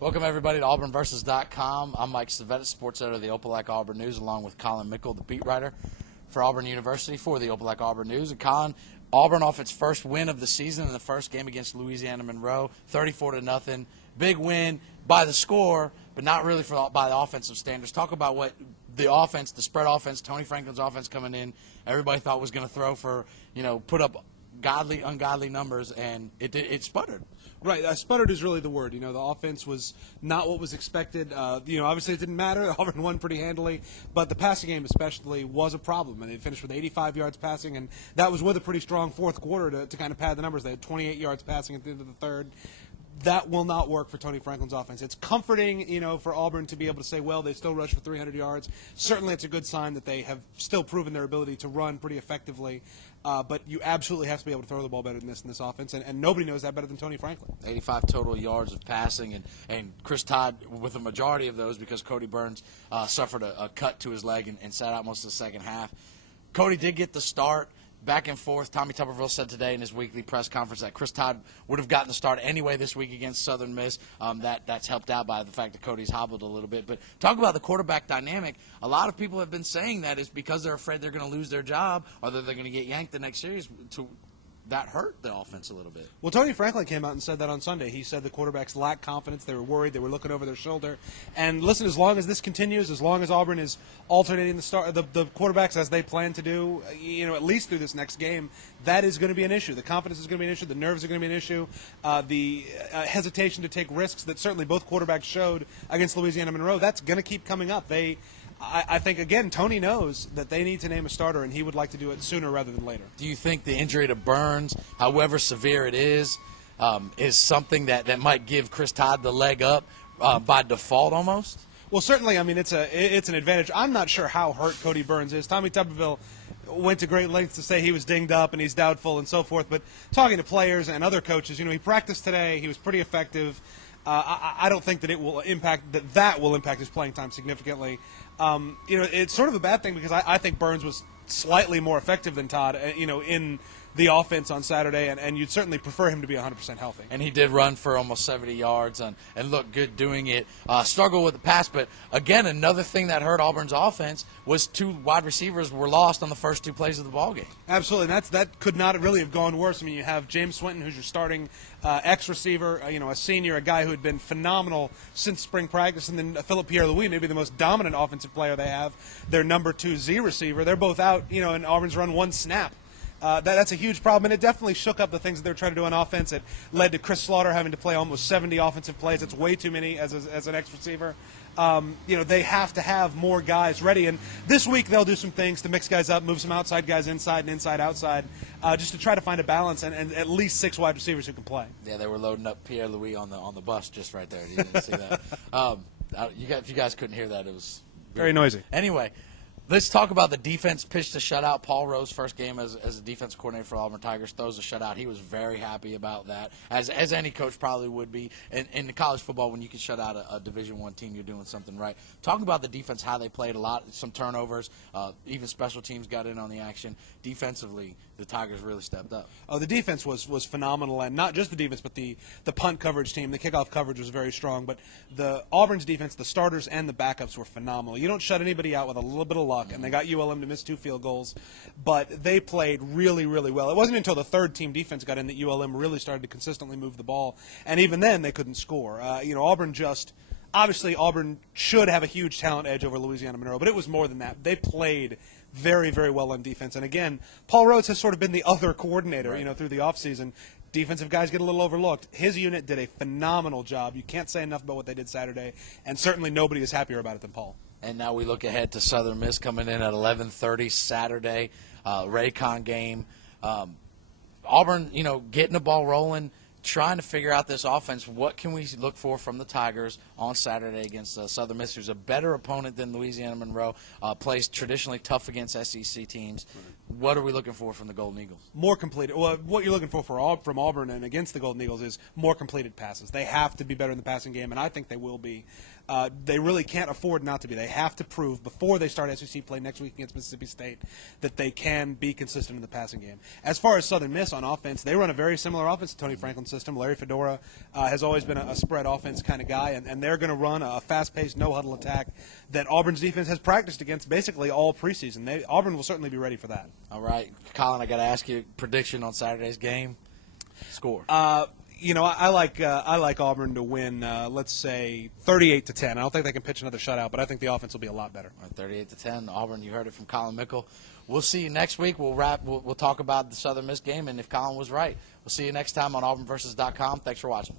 Welcome, everybody, to AuburnVersus.com. I'm Mike Szvetitz, sports editor of the Opelika Auburn News, along with Collin Mickle, the beat writer for Auburn University for the Opelika Auburn News. And Collin, Auburn off its first win of the season in the first game against Louisiana Monroe, 34-0. Big win by the score, but not really by the offensive standards. Talk about what the offense, the spread offense, Tony Franklin's offense coming in, everybody thought was going to throw for, put up godly, ungodly numbers, and it sputtered. Right, sputtered is really the word. The offense was not what was expected. Obviously it didn't matter. Auburn won pretty handily, but the passing game especially was a problem, and they finished with 85 yards passing, and that was with a pretty strong fourth quarter to kind of pad the numbers. They had 28 yards passing at the end of the third. That will not work for Tony Franklin's offense. It's comforting, for Auburn to be able to say, well, they still rush for 300 yards. Certainly it's a good sign that they have still proven their ability to run pretty effectively. But you absolutely have to be able to throw the ball better than this in this offense, and nobody knows that better than Tony Franklin. 85 total yards of passing, and Chris Todd with a majority of those because Cody Burns suffered a cut to his leg and sat out most of the second half. Cody did get the start. Back and forth. Tommy Tuberville said today in his weekly press conference that Chris Todd would have gotten the start anyway this week against Southern Miss. That's helped out by the fact that Cody's hobbled a little bit. But talk about the quarterback dynamic. A lot of people have been saying that is because they're afraid they're going to lose their job or that they're going to get yanked the next series. That hurt the offense a little bit. Well, Tony Franklin came out and said that on Sunday. He said the quarterbacks lacked confidence. They were worried. They were looking over their shoulder. And listen, as long as this continues, as long as Auburn is alternating the quarterbacks as they plan to do, at least through this next game, that is going to be an issue. The confidence is going to be an issue. The nerves are going to be an issue. The hesitation to take risks that certainly both quarterbacks showed against Louisiana Monroe, that's going to keep coming up. I think, again, Tony knows that they need to name a starter, and he would like to do it sooner rather than later. Do you think the injury to Burns, however severe it is something that might give Chris Todd the leg up by default almost? Well, certainly, it's an advantage. I'm not sure how hurt Cody Burns is. Tommy Tuberville went to great lengths to say he was dinged up and he's doubtful and so forth, but talking to players and other coaches, he practiced today. He was pretty effective. I don't think that it will impact that will impact his playing time significantly. It's sort of a bad thing because I think Burns was slightly more effective than Todd, in the offense on Saturday, and you'd certainly prefer him to be 100% healthy. And he did run for almost 70 yards and looked good doing it. Struggled with the pass, but again, another thing that hurt Auburn's offense was two wide receivers were lost on the first two plays of the ballgame. Absolutely, and that could not really have gone worse. You have James Swinton, who's your starting ex-receiver, a senior, a guy who had been phenomenal since spring practice, and then Philip Pierre-Louis, maybe the most dominant offensive player they have, their number 2 Z receiver. They're both out, and Auburn's run one snap. That's a huge problem, and it definitely shook up the things that they're trying to do on offense. It led to Chris Slaughter having to play almost 70 offensive plays. It's way too many as an ex-receiver. They have to have more guys ready, and this week they'll do some things to mix guys up, move some outside guys inside and inside outside, just to try to find a balance and at least 6 wide receivers who can play. Yeah, they were loading up Pierre-Louis on the bus just right there. You didn't see that. If you guys couldn't hear that, it was very noisy. Anyway. Let's talk about the defense. Pitched a shutout. Paul Rose, first game as a defense coordinator for Auburn Tigers, throws a shutout. He was very happy about that, as any coach probably would be. In the college football, when you can shut out a Division I team, you're doing something right. Talk about the defense, how they played a lot, some turnovers, even special teams got in on the action. Defensively, the Tigers really stepped up. Oh, the defense was phenomenal, and not just the defense, but the punt coverage team. The kickoff coverage was very strong, but the Auburn's defense, the starters and the backups were phenomenal. You don't shut anybody out with a little bit of luck, and they got ULM to miss 2 field goals, but they played really, really well. It wasn't until the third team defense got in that ULM really started to consistently move the ball, and even then they couldn't score. Obviously Auburn should have a huge talent edge over Louisiana Monroe, but it was more than that. They played very, very well on defense, and again, Paul Rhodes has sort of been the other coordinator, right, through the offseason. Defensive guys get a little overlooked. His unit did a phenomenal job. You can't say enough about what they did Saturday, and certainly nobody is happier about it than Paul. And now we look ahead to Southern Miss coming in at 11:30 Saturday, Raycon game. Auburn, getting the ball rolling, trying to figure out this offense. What can we look for from the Tigers on Saturday against Southern Miss, who's a better opponent than Louisiana Monroe, plays traditionally tough against SEC teams. What are we looking for from the Golden Eagles? More completed. Well, what you're looking for from Auburn and against the Golden Eagles is more completed passes. They have to be better in the passing game, and I think they will be. They really can't afford not to be. They have to prove before they start SEC play next week against Mississippi State that they can be consistent in the passing game. As far as Southern Miss on offense, they run a very similar offense to Tony Franklin's system. Larry Fedora has always been a spread offense kind of guy, and they're going to run a fast-paced, no-huddle attack that Auburn's defense has practiced against basically all preseason. Auburn will certainly be ready for that. All right. Collin, I got to ask you, prediction on Saturday's game? Score. I like Auburn to win. Let's say 38-10. I don't think they can pitch another shutout, but I think the offense will be a lot better. 38-10. Auburn. You heard it from Collin Mickle. We'll see you next week. We'll talk about the Southern Miss game, and if Collin was right, we'll see you next time on AuburnVersus.com. Thanks for watching.